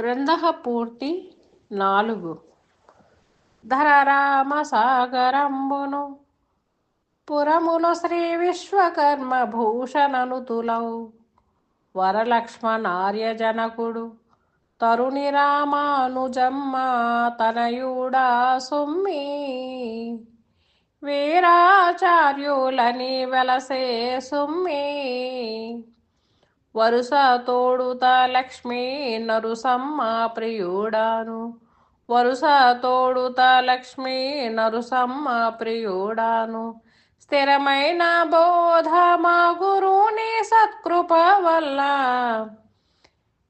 గ్రంథ పూర్తి నాలుగు. ధరరామ సాగరంబును పురములు శ్రీ విశ్వకర్మ భూషణనుతులౌ వరలక్ష్మణార్య జనకుడు తరుణి రామానుజమ్మ తనయుడా సుమ్మి. వీరాచార్యులని వెలసే సుమ్మి. వరుస తోడుత లక్ష్మీ నరుసమ్మ ప్రియుడాను. వరుస తోడుత లక్ష్మీ నరుసమ్మ ప్రియుడాను. స్థిరమైన బోధ మా గురుని సత్కృప వల్ల.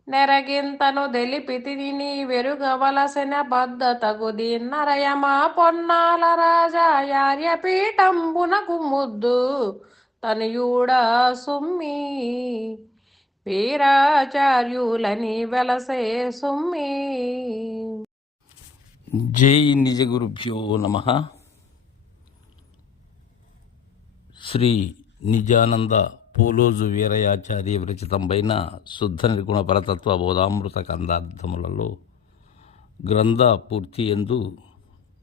నెరగింతను దెలిపితిని నీ వెరుగవలసిన బద్ధతగు దీన్నరయమా పొన్నాల రాజా యార్యపీఠంబునకు ముద్దు. తనయుడా సుమ్మి. వీరాచార్యులని వెలసే సుమ్మి. జై నిజ గురుభ్యో నమ. శ్రీ నిజానంద పోలోజు వీరయాచార్య విరచితంపైన శుద్ధ నిర్గుణ పరతత్వ బోధామృత కందార్థములలో గ్రంథ పూర్తి ఎందు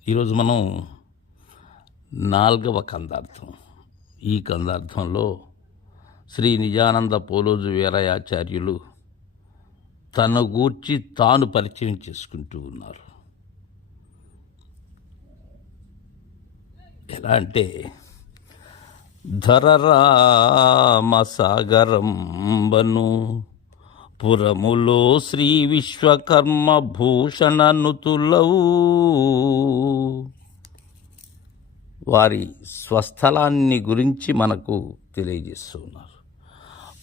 ఈరోజు మనం నాల్గవ కందార్థం. ఈ కందార్థంలో శ్రీ నిజానంద పోలోజు వీరయాచార్యులు తన గూర్చి తాను పరిచయం చేసుకుంటూ ఉన్నారు. ఎలా అంటే ధరరామసాగరంబను పురములో శ్రీ విశ్వకర్మ భూషణనుతులవు. వారి స్వస్థలాన్ని గురించి మనకు తెలియజేస్తున్నారు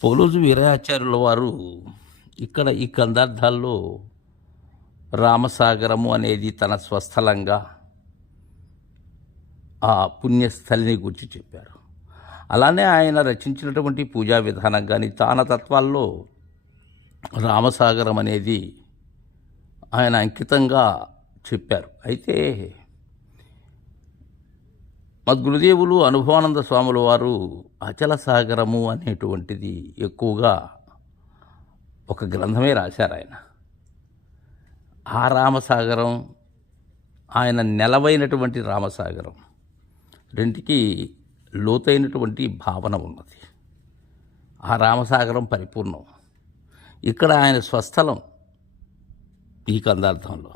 పోలోజు వీరాచార్యుల వారు ఇక్కడ ఈ కందార్థాల్లో రామసాగరము అనేది తన స్వస్థలంగా ఆ పుణ్యస్థలిని గురించి చెప్పారు. అలానే ఆయన రచించినటువంటి పూజా విధానం కానీ తాన తత్వాల్లో రామసాగరం అనేది ఆయన అంకితంగా చెప్పారు. అయితే మద్గురుదేవులు అనుభవానంద స్వాముల వారు అచల సాగరము అనేటువంటిది ఎక్కువగా ఒక గ్రంథమే రాశారు ఆయన. ఆ రామసాగరం ఆయన నెలవైనటువంటి రామసాగరం రెంటికి లోతైనటువంటి భావన ఉన్నది. ఆ రామసాగరం పరిపూర్ణం. ఇక్కడ ఆయన స్వస్థలం ఈ కందార్థంలో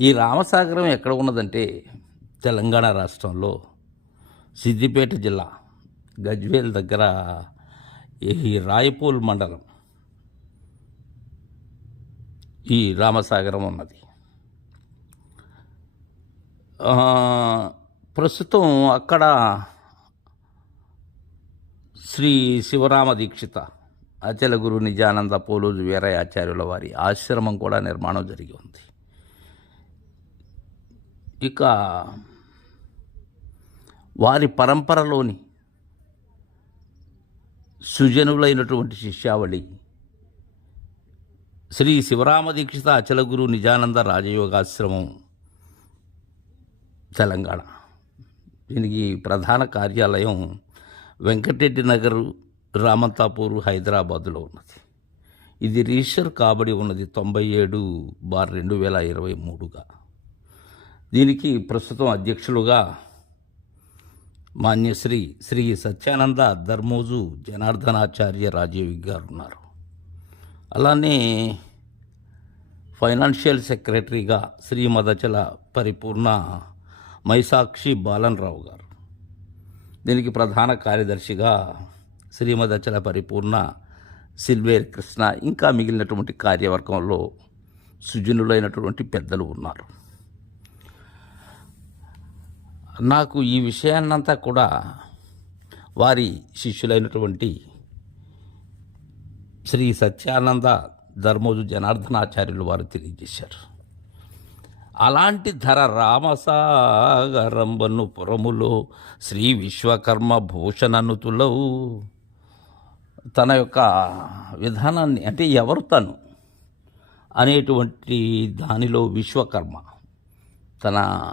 ఈ రామసాగరం ఎక్కడ ఉన్నదంటే తెలంగాణ రాష్ట్రంలో సిద్దిపేట జిల్లా గజ్వేల్ దగ్గర ఈ రాయపూల్ మండలం ఈ రామసాగరం ఉన్నది. ప్రస్తుతం అక్కడ శ్రీ శివరామ దీక్షిత అచల గురు నిజానంద పోలోజు వీరయ్య ఆచార్యుల వారి ఆశ్రమం కూడా నిర్మాణం జరిగి ఉంది. ఇక వారి పరంపరలోని సుజనులైనటువంటి శిష్యావళి శ్రీ శివరామ దీక్షిత అచలగురు నిజానంద రాజయోగాశ్రమం తెలంగాణ. దీనికి ప్రధాన కార్యాలయం వెంకటరెడ్డి నగర్ రామంతాపూర్ హైదరాబాదులో ఉన్నది. ఇది రిజిస్టర్ కాబడి ఉన్నది తొంభై ఏడు బార్ రెండు వేల ఇరవై మూడుగా. దీనికి ప్రస్తుతం అధ్యక్షులుగా మాన్యశ్రీ శ్రీ సత్యానంద ధర్మోజు జనార్దనాచార్య రాజీవ్ గారు ఉన్నారు అలానే ఫైనాన్షియల్ సెక్రటరీగా శ్రీమదచల పరిపూర్ణ మైసాక్షి బాలన్రావు గారు. దీనికి ప్రధాన కార్యదర్శిగా శ్రీమదచల పరిపూర్ణ సిల్వేర్ కృష్ణ ఇంకా మిగిలినటువంటి కార్యవర్గంలో సుజనులైనటువంటి పెద్దలు ఉన్నారు. నాకు ఈ విషయాన్నంతా కూడా వారి శిష్యులైనటువంటి శ్రీ సత్యానంద ధర్మోజు జనార్దనాచార్యులు వారు తెలియజేశారు. అలాంటి ధర రామసాగరంబను పురములో శ్రీ విశ్వకర్మ భూషణనుతులవు తన యొక్క విధానాన్ని అంటే ఎవరు తను అనేటువంటి దానిలో విశ్వకర్మ తన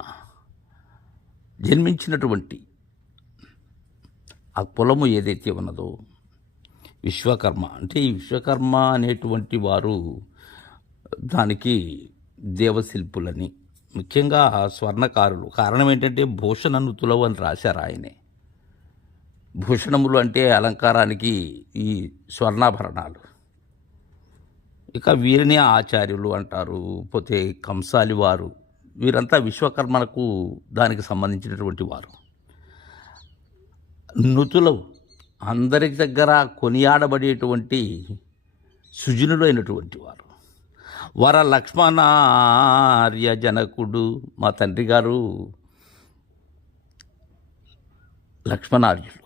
జన్మించినటువంటి ఆ కులము ఏదైతే ఉన్నదో విశ్వకర్మ అంటే ఈ విశ్వకర్మ అనేటువంటి వారు దానికి దేవశిల్పులని ముఖ్యంగా స్వర్ణకారులు. కారణం ఏంటంటే భూషణను తులవు అని రాశారు ఆయనే. భూషణములు అంటే అలంకారానికి ఈ స్వర్ణాభరణాలు. ఇక వీరిని ఆచార్యులు అంటారు పోతే కంసాలి వారు. వీరంతా విశ్వకర్మలకు దానికి సంబంధించినటువంటి వారు. నుతులు అందరి దగ్గర కొనియాడబడేటువంటి సుజనుడైనటువంటి వారు. వర లక్ష్మణార్య జనకుడు మా తండ్రి గారు లక్ష్మణార్యుడు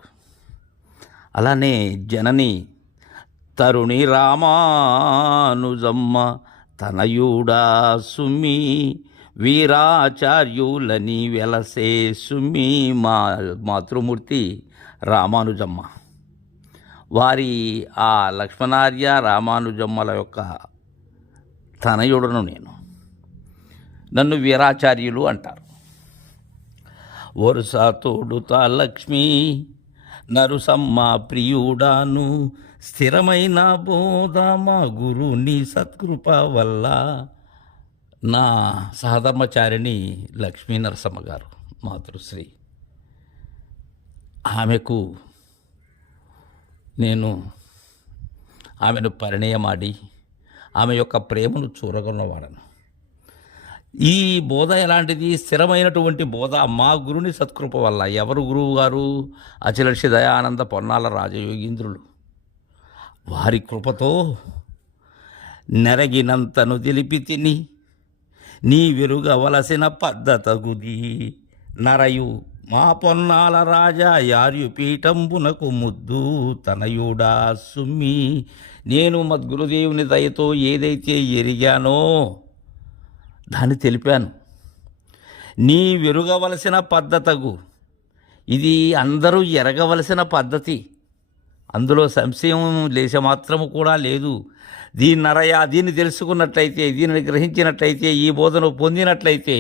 అలానే జనని తరుణి రామానుజమ్మ తనయుడా సుమి వీరాచార్యులని వెలసే సుమి మా మాతృమూర్తి రామానుజమ్మ. వారి ఆ లక్ష్మణార్య రామానుజమ్మల యొక్క తనయుడను నేను. నన్ను వీరాచార్యులు అంటారు. వరుస తోడుతా లక్ష్మి నరుసమ్మ ప్రియుడాను స్థిరమైన బోధ మా గురుని సత్కృప వల్ల నా సహధర్మచారిణి లక్ష్మీ నరసమ్మ గారు మాతృశ్రీ. ఆమెకు నేను ఆమెను పరిణయమాడి ఆమె యొక్క ప్రేమను చూరగొన్నవాడను. ఈ బోధ ఎలాంటిది? స్థిరమైనటువంటి బోధ మా గురుని సత్కృప వల్ల. ఎవరు గురువు గారు అచలక్షి దయానంద పొన్నాల రాజయోగీంద్రులు. వారి కృపతో నెరగినంతను తెలిపి తిని నీ వెరుగవలసిన పద్ధతగుది. నరయు మా పొన్నాల రాజా యార్యు పీఠంబునకు ముద్దు తనయుడా సుమ్మి. నేను మద్గురుదేవుని దయతో ఏదైతే ఎరిగానో దాన్ని తెలిపాను. నీ వెరుగవలసిన పద్ధతగు. ఇది అందరూ ఎరగవలసిన పద్ధతి. అందులో సంశయం లేచ మాత్రము కూడా లేదు. దీన్ని నరయ దీన్ని తెలుసుకున్నట్లయితే దీనిని గ్రహించినట్లయితే ఈ బోధను పొందినట్లయితే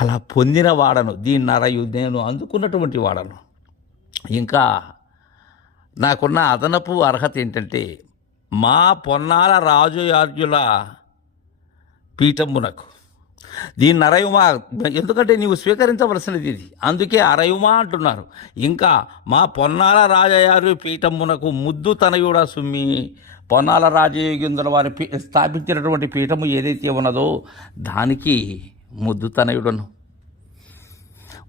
అలా పొందిన వాడను. దీన్ని నరయు నేను అందుకున్నటువంటి వాడను. ఇంకా నాకున్న అదనపు అర్హత ఏంటంటే మా పొన్నాల రాజుయార్యుల పీఠంబునకు దీన్ని అరయుమా ఎందుకంటే నీవు స్వీకరించవలసినది ఇది. అందుకే అరయుమా అంటున్నారు. ఇంకా మా పొన్నాల రాజయారు పీఠమునకు ముద్దు తనయుడా సుమ్మి. పొన్నాల రాజయోగిందుల వారి పీ స్థాపించినటువంటి పీఠము ఏదైతే ఉన్నదో దానికి ముద్దు తనయుడను.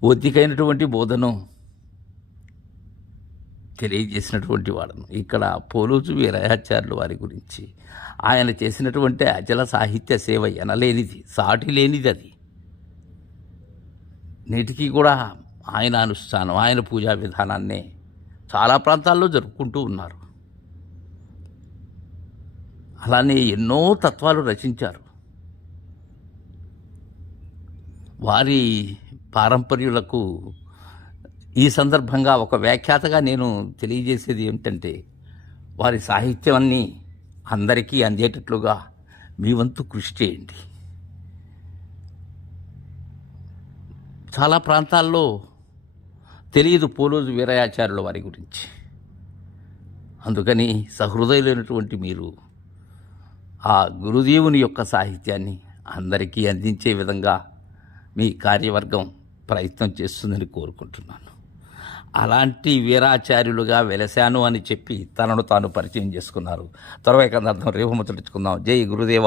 ఒత్తికైనటువంటి బోధను తెలియజేసినటువంటి వాడను. ఇక్కడ పోలోజు వీరయాచార్యులు వారి గురించి ఆయన చేసినటువంటి అచల సాహిత్య సేవ ఎనలేనిది సాటి లేనిది అది. నేటికి కూడా ఆయన అనుష్ఠానం ఆయన పూజా విధానాన్నే చాలా ప్రాంతాల్లో జరుపుకుంటూ ఉన్నారు. అలానే ఎన్నో తత్వాలు రచించారు. వారి పారంపర్యులకు ఈ సందర్భంగా ఒక వ్యాఖ్యాతగా నేను తెలియజేసేది ఏమిటంటే వారి సాహిత్యాన్ని అందరికీ అందేటట్లుగా మీ వంతు కృషి చేయండి. చాలా ప్రాంతాల్లో తెలియదు పోలోజు వీరయాచార్యుల వారి గురించి. అందుకని సహృదయులైనటువంటి మీరు ఆ గురుదేవుని యొక్క సాహిత్యాన్ని అందరికీ అందించే విధంగా మీ కార్యవర్గం ప్రయత్నం చేస్తుందని కోరుకుంటున్నాను. అలాంటి వీరాచార్యులుగా వెలశాను అని చెప్పి తనను తాను పరిచయం చేసుకున్నారు. త్వరగా కందార్థం రేపు ముచ్చటించుకుందాం. జై గురుదేవ.